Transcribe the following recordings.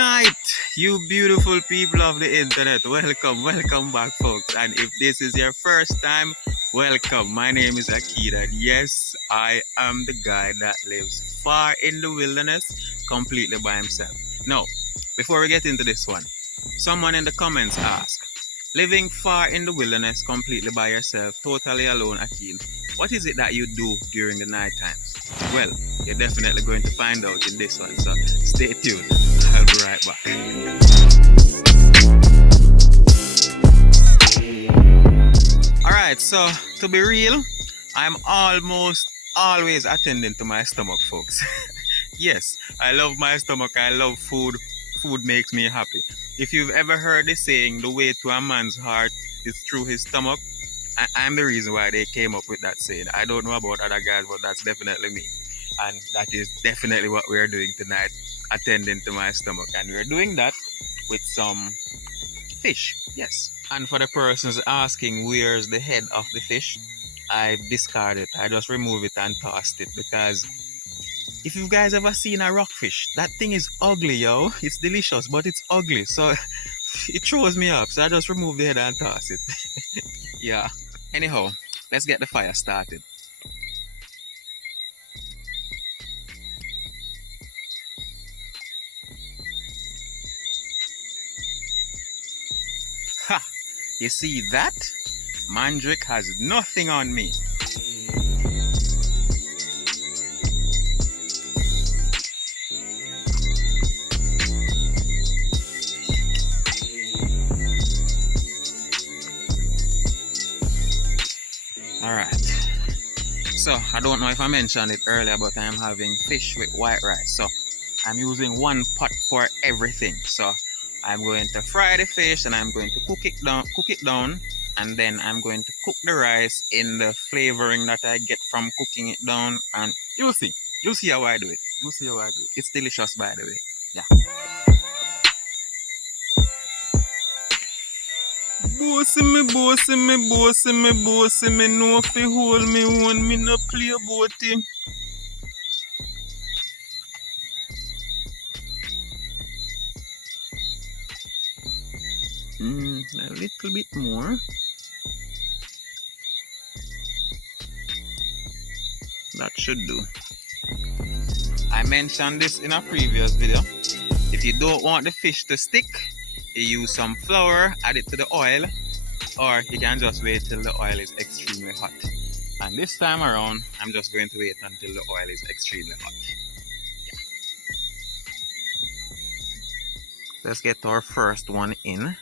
night, you beautiful people of the internet. Welcome back, folks. And if this is your first time, welcome. My name is Akid, and yes, I am the guy that lives far in the wilderness, completely by himself. Now, before we get into this one, someone in the comments asked, living far in the wilderness, completely by yourself, totally alone, Akid, what is it that you do during the night times? Well, you're definitely going to find out in this one, so stay tuned. I'll be right back. Alright, so to be real, I'm almost always attending to my stomach, folks. Yes, I love my stomach, I love food. Food makes me happy. If you've ever heard the saying, the way to a man's heart is through his stomach, I'm the reason why they came up with that saying. I don't know about other guys, but that's definitely me. And that is definitely what we're doing tonight, attending to my stomach. And we're doing that with some fish. Yes. And for the persons asking where's the head of the fish, I discard it. I just remove it and tossed it because if you guys ever seen a rockfish, that thing is ugly, yo. It's delicious, but it's ugly. So it throws me off. So I just remove the head and toss it. Yeah. Anyhow, let's get the fire started. Ha! You see that? Mandrick has nothing on me. Alright. So, I don't know if I mentioned it earlier, but I'm having fish with white rice. So, I'm using one pot for everything. So, I'm going to fry the fish and I'm going to cook it down, and then I'm going to cook the rice in the flavoring that I get from cooking it down, and you'll see how I do it. It's delicious, by the way. Yeah. Bossy me no fi hold me one, me no play about him. A little bit more. That should do. I mentioned this in a previous video. If you don't want the fish to stick, you use some flour, add it to the oil, or you can just wait till the oil is extremely hot. And this time around, I'm just going to wait until the oil is extremely hot. Yeah. Let's get our first one in,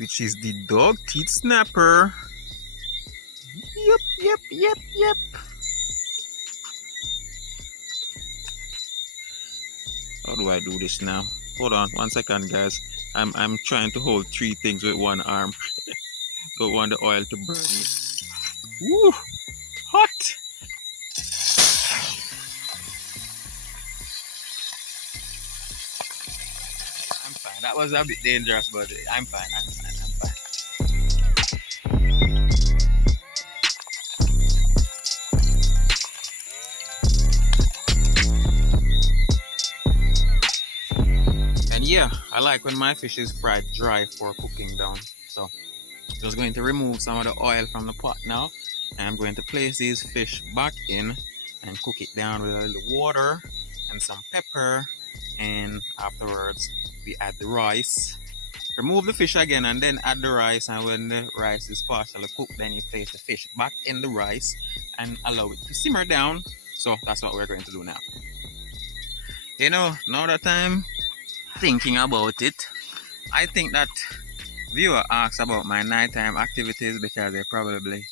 which is the dog teeth snapper. Yep. How do I do this now? Hold on 1 second, guys. I'm trying to hold 3 things with one arm. Don't want the oil to burn me. Woo! Hot! I'm fine. That was a bit dangerous, but I'm fine. And yeah, I like when my fish is fried dry for cooking down. So just going to remove some of the oil from the pot now, and I'm going to place these fish back in and cook it down with a little water and some pepper, and afterwards we add the rice. Remove the fish again and then add the rice, and when the rice is partially cooked, then you place the fish back in the rice and allow it to simmer down. So that's what we're going to do now. You know, now that I'm thinking about it, I think that viewer asks about my nighttime activities because they probably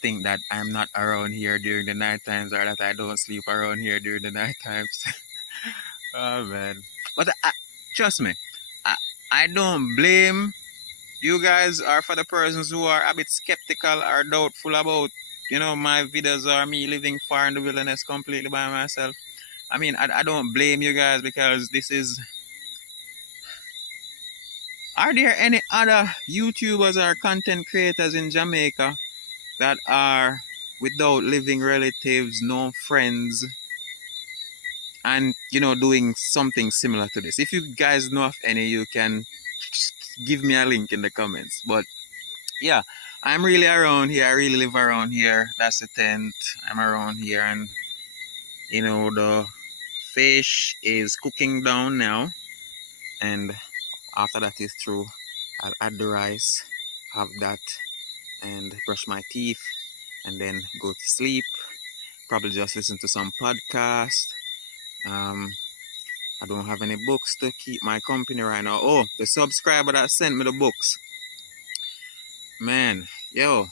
think that I'm not around here during the night times, or that I don't sleep around here during the night times. Oh man. But trust me, I don't blame you guys, or for the persons who are a bit skeptical or doubtful about, my videos or me living far in the wilderness completely by myself. I mean, I don't blame you guys, because this is... Are there any other YouTubers or content creators in Jamaica that are without living relatives, no friends, and doing something similar to this. If you guys know of any, you can give me a link in the comments. But yeah, I'm really around here. I really live around here. That's the tent. I'm around here, and the fish is cooking down now, and after that is through, I'll add the rice, have that, and brush my teeth, and then go to sleep. Probably just listen to some podcast. I don't have any books to keep my company right now. Oh, the subscriber that sent me the books, man, yo,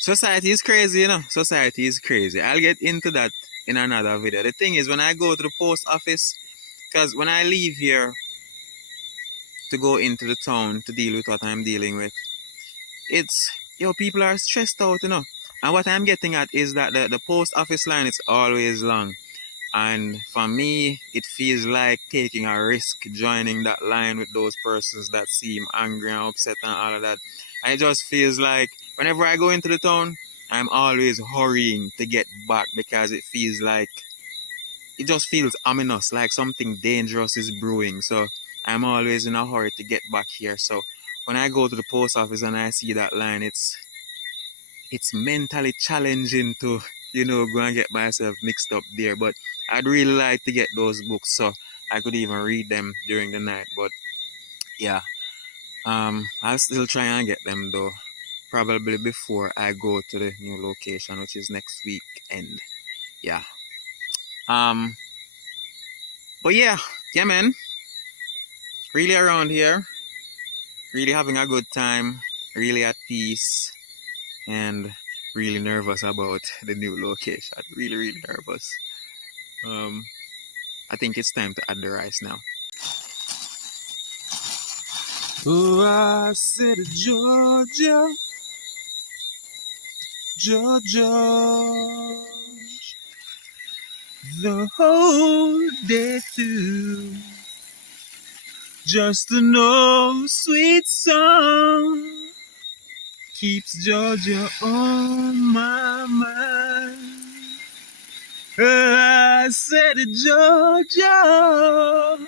society is crazy, Society is crazy. I'll get into that in another video. The thing is, when I go to the post office, because when I leave here to go into the town to deal with what I'm dealing with, it's, people are stressed out. And what I'm getting at is that the post office line is always long. And for me, it feels like taking a risk joining that line with those persons that seem angry and upset and all of that. And it just feels like whenever I go into the town, I'm always hurrying to get back because it just feels ominous, like something dangerous is brewing. So I'm always in a hurry to get back here. So when I go to the post office and I see that line, it's mentally challenging to, go and get myself mixed up there. But I'd really like to get those books so I could even read them during the night. But yeah, I'll still try and get them though. Probably before I go to the new location, which is next weekend. Yeah. Um, but yeah, man. Really around here. Really having a good time. Really at peace. And really nervous about the new location. Really, really nervous. I think it's time to add the rice now. Oh, I said Georgia, Georgia, the whole day through, just to know sweet song keeps Georgia on my mind. I said Georgia.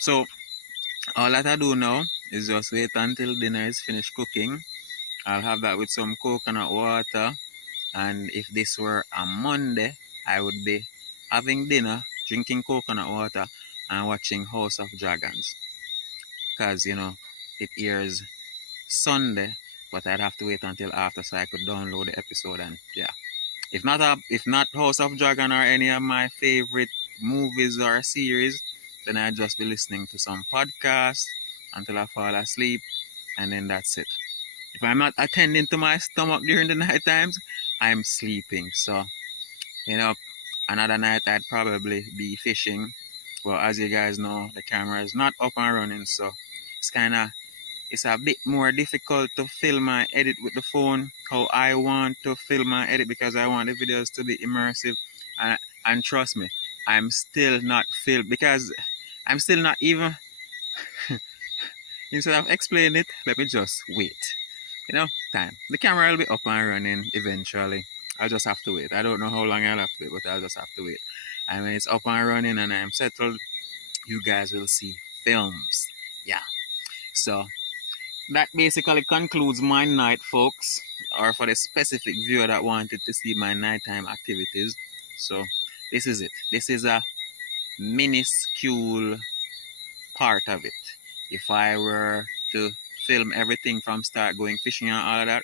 So all that I do now is just wait until dinner is finished cooking. I'll have that with some coconut water. And if this were a Monday, I would be having dinner, drinking coconut water, and watching House of Dragons. Because, it airs Sunday, but I'd have to wait until after so I could download the episode. And yeah, if not House of Dragon or any of my favorite movies or series, then I'd just be listening to some podcast until I fall asleep, and then that's it. If I'm not attending to my stomach during the night times, I'm sleeping. So, another night I'd probably be fishing. Well, as you guys know, the camera is not up and running, so it's a bit more difficult to film and edit with the phone how I want to film and edit because I want the videos to be immersive. And trust me, I'm still not filmed because I'm still not even. Instead of explaining it, let me just wait. Time. The camera will be up and running eventually. I'll just have to wait. I don't know how long I'll have to wait, but I'll just have to wait. And when it's up and running and I'm settled, you guys will see films. Yeah. So that basically concludes my night, folks. Or for the specific viewer that wanted to see my nighttime activities. So this is it. This is a minuscule part of it. If I were to film everything from start going fishing and all of that,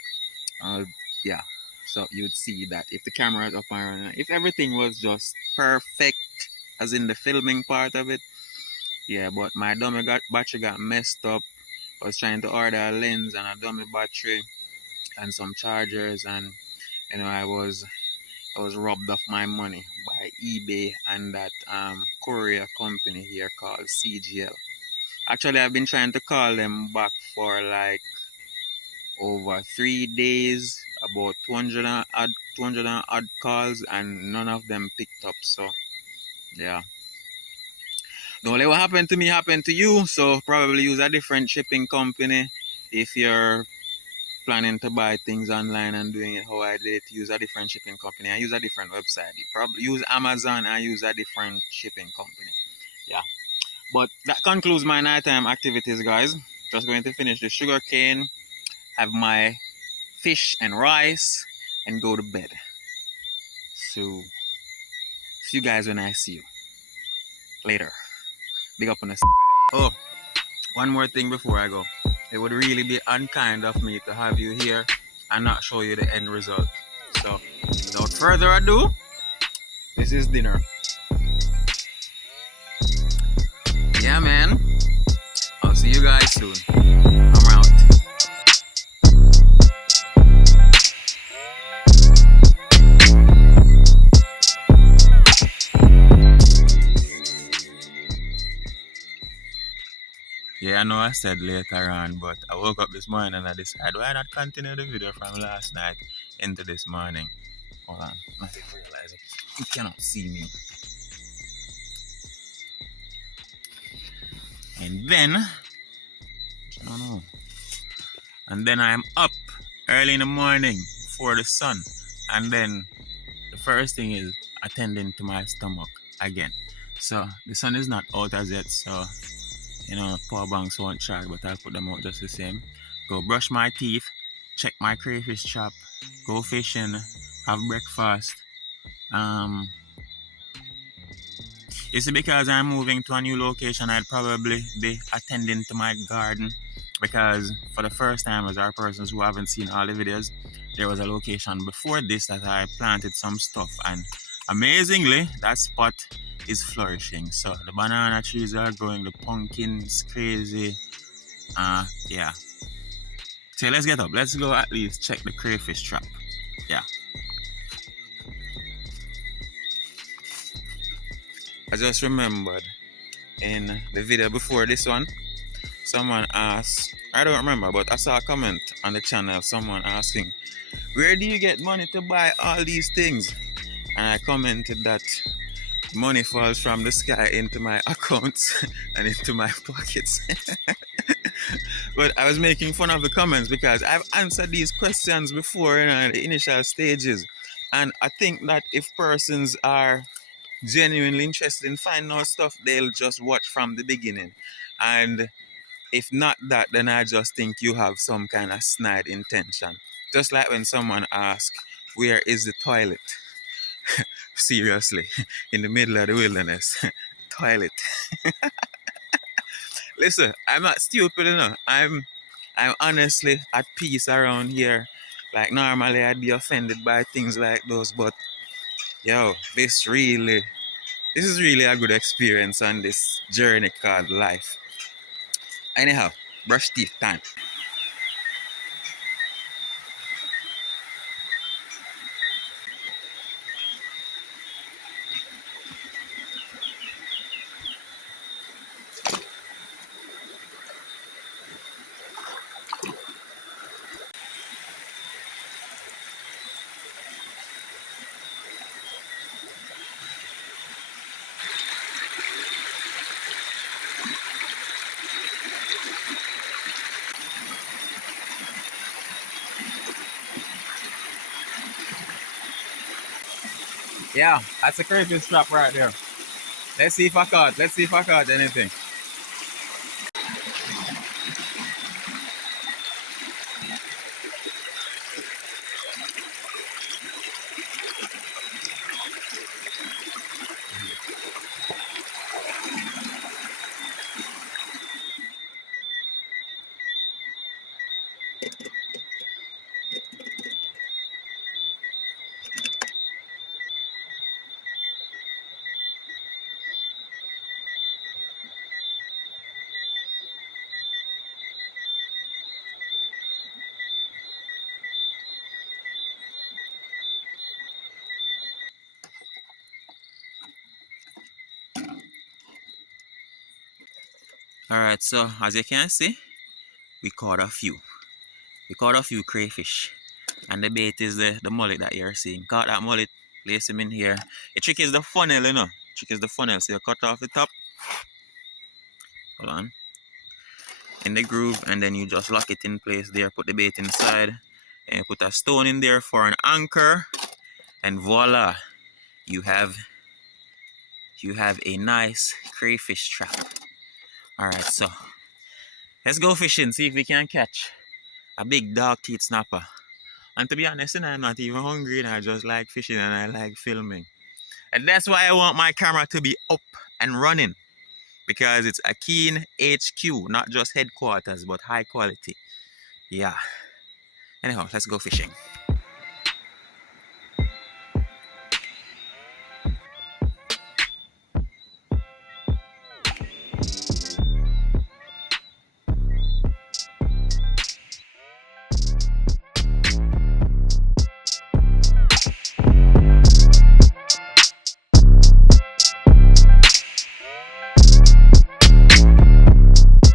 yeah, so you'd see that if the camera is up and running, if everything was just perfect, as in the filming part of it, yeah. But my dummy battery got messed up. I was trying to order a lens and a dummy battery and some chargers, and I was I was robbed of my money by eBay and that courier company here called CGL. Actually, I've been trying to call them back for like over 3 days, about 200 and odd calls, and none of them picked up. So yeah, don't let what happened to me happen to you. So probably use a different shipping company if you're planning to buy things online and doing it how I did it. Use a different shipping company. I use a different website. You probably use Amazon and use a different shipping company. Yeah. But that concludes my nighttime activities, guys. Just going to finish the sugar cane, have my fish and rice, and go to bed. So, see you guys when I see you later. Big up on us. Oh, one more thing before I go. It would really be unkind of me to have you here and not show you the end result. So, without further ado, this is dinner. Yeah, man. I'll see you guys soon. I'm out. Yeah, I know I said later on, but I woke up this morning and I decided why not continue the video from last night into this morning. Hold on, I didn't realize it. You cannot see me. And then, I don't know. And then I'm up early in the morning before the sun. And then the first thing is attending to my stomach again. So the sun is not out as yet, so power banks won't charge, but I'll put them out just the same. Go brush my teeth, check my crayfish trap, go fishing, have breakfast. Um, You see, because I'm moving to a new location, I'd probably be attending to my garden because for the first time, as our persons who haven't seen all the videos, there was a location before this that I planted some stuff, and amazingly, that spot is flourishing. So the banana trees are growing, the pumpkins crazy. Yeah. So let's get up. Let's go at least check the crayfish trap. Yeah. I just remembered in the video before this one, someone asked, I don't remember, but I saw a comment on the channel, someone asking, where do you get money to buy all these things? And I commented that money falls from the sky into my accounts and into my pockets. But I was making fun of the comments because I've answered these questions before in the initial stages. And I think that if persons are genuinely interested in finding out stuff, they'll just watch from the beginning. And if not that, then I just think you have some kind of snide intention. Just like when someone asks, where is the toilet? Seriously, in the middle of the wilderness. Toilet. Listen, I'm not stupid enough. I'm honestly at peace around here. Like normally I'd be offended by things like those, but yo, this is really a good experience on this journey called life. Anyhow, brush teeth time. Yeah, that's a crayfish trap right there. Let's see if I caught. Let's see if I caught anything. Alright, so as you can see, we caught a few. We caught a few crayfish. And the bait is the mullet that you're seeing. Caught that mullet, place him in here. The trick is the funnel, you know. The trick is the funnel. So you cut off the top. Hold on. In the groove, and then you just lock it in place there. Put the bait inside. And you put a stone in there for an anchor. And voila. You have a nice crayfish trap. Alright, so let's go fishing, see if we can catch a big dog teeth snapper. And to be honest, I'm not even hungry, and I just like fishing and I like filming. And that's why I want my camera to be up and running, because it's a keen HQ, not just headquarters, but high quality. Yeah. Anyhow, let's go fishing.